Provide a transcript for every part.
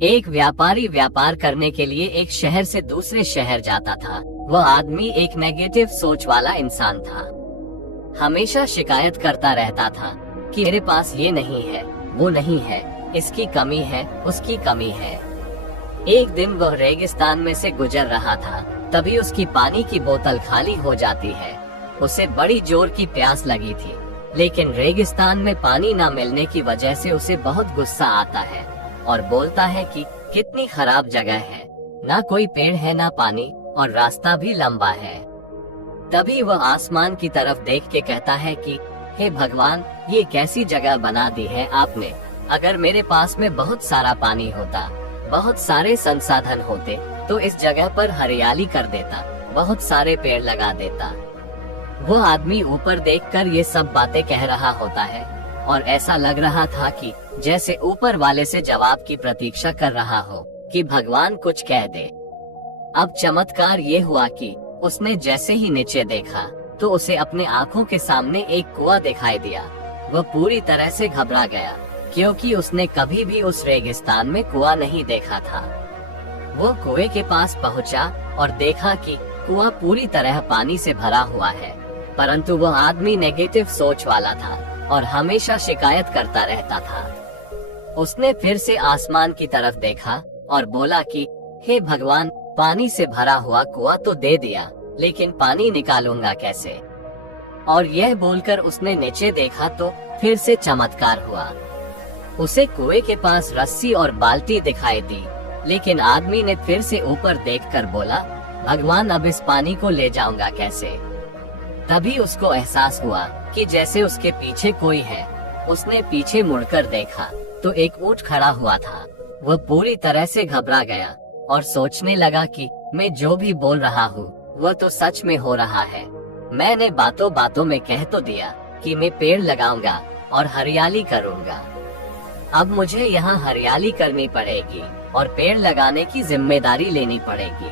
एक व्यापारी व्यापार करने के लिए एक शहर से दूसरे शहर जाता था। वह आदमी एक नेगेटिव सोच वाला इंसान था। हमेशा शिकायत करता रहता था कि मेरे पास ये नहीं है, वो नहीं है, इसकी कमी है, उसकी कमी है। एक दिन वह रेगिस्तान में से गुजर रहा था, तभी उसकी पानी की बोतल खाली हो जाती है। उसे बड़ी जोर की प्यास लगी थी, लेकिन रेगिस्तान में पानी न मिलने की वजह से उसे बहुत गुस्सा आता है और बोलता है कि कितनी खराब जगह है, ना कोई पेड़ है ना पानी, और रास्ता भी लंबा है। तभी वह आसमान की तरफ देख के कहता है कि हे भगवान, ये कैसी जगह बना दी है आपने। अगर मेरे पास में बहुत सारा पानी होता, बहुत सारे संसाधन होते, तो इस जगह पर हरियाली कर देता, बहुत सारे पेड़ लगा देता। वो आदमी ऊपर देखकर ये सब बातें कह रहा होता है और ऐसा लग रहा था कि जैसे ऊपर वाले से जवाब की प्रतीक्षा कर रहा हो कि भगवान कुछ कह दे। अब चमत्कार ये हुआ कि उसने जैसे ही नीचे देखा तो उसे अपने आंखों के सामने एक कुआं दिखाई दिया। वह पूरी तरह से घबरा गया, क्योंकि उसने कभी भी उस रेगिस्तान में कुआं नहीं देखा था। वो कुएं के पास पहुंचा और देखा कि कुआं पूरी तरह पानी से भरा हुआ है, परंतु वह आदमी नेगेटिव सोच वाला था और हमेशा शिकायत करता रहता था। उसने फिर से आसमान की तरफ देखा और बोला कि हे भगवान, पानी से भरा हुआ कुआं तो दे दिया, लेकिन पानी निकालूंगा कैसे। और यह बोलकर उसने नीचे देखा तो फिर से चमत्कार हुआ। उसे कुएं के पास रस्सी और बाल्टी दिखाई दी, लेकिन आदमी ने फिर से ऊपर देखकर बोला, भगवान, अब इस पानी को ले जाऊंगा कैसे। तभी उसको एहसास हुआ कि जैसे उसके पीछे कोई है। उसने पीछे मुड़कर देखा तो एक ऊंट खड़ा हुआ था। वह पूरी तरह से घबरा गया और सोचने लगा कि मैं जो भी बोल रहा हूँ वह तो सच में हो रहा है। मैंने बातों बातों में कह तो दिया कि मैं पेड़ लगाऊंगा और हरियाली करूंगा। अब मुझे यहाँ हरियाली करनी पड़ेगी और पेड़ लगाने की जिम्मेदारी लेनी पड़ेगी।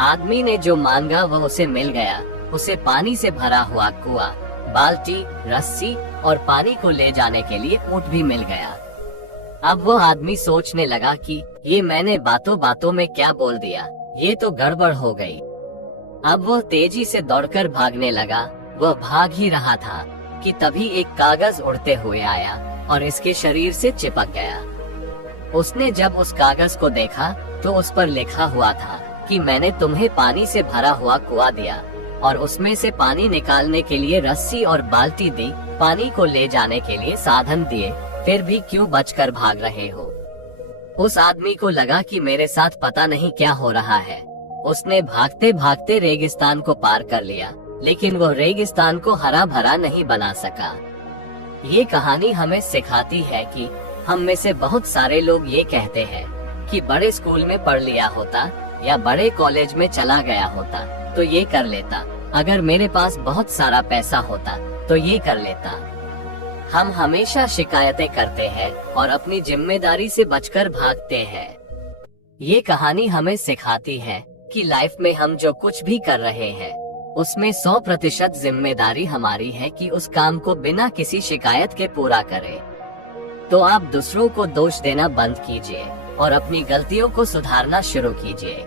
आदमी ने जो मांगा वह उसे मिल गया। उसे पानी से भरा हुआ कुआं, बाल्टी, रस्सी और पानी को ले जाने के लिए ऊंट भी मिल गया। अब वह आदमी सोचने लगा कि ये मैंने बातों बातों में क्या बोल दिया, ये तो गड़बड़ हो गई। अब वह तेजी से दौड़कर भागने लगा। वह भाग ही रहा था कि तभी एक कागज उड़ते हुए आया और इसके शरीर से चिपक गया। उसने जब उस कागज को देखा तो उस पर लिखा हुआ था कि मैंने तुम्हें पानी से भरा हुआ कुआं दिया और उसमें से पानी निकालने के लिए रस्सी और बाल्टी दी, पानी को ले जाने के लिए साधन दिए, फिर भी क्यों बचकर भाग रहे हो। उस आदमी को लगा कि मेरे साथ पता नहीं क्या हो रहा है। उसने भागते भागते रेगिस्तान को पार कर लिया, लेकिन वो रेगिस्तान को हरा भरा नहीं बना सका। ये कहानी हमें सिखाती है कि हम में से बहुत सारे लोग ये कहते हैं कि बड़े स्कूल में पढ़ लिया होता या बड़े कॉलेज में चला गया होता तो ये कर लेता, अगर मेरे पास बहुत सारा पैसा होता तो ये कर लेता। हम हमेशा शिकायतें करते हैं और अपनी जिम्मेदारी से बचकर भागते हैं। ये कहानी हमें सिखाती है कि लाइफ में हम जो कुछ भी कर रहे हैं उसमें 100% जिम्मेदारी हमारी है कि उस काम को बिना किसी शिकायत के पूरा करें। तो आप दूसरों को दोष देना बंद कीजिए और अपनी गलतियों को सुधारना शुरू कीजिए।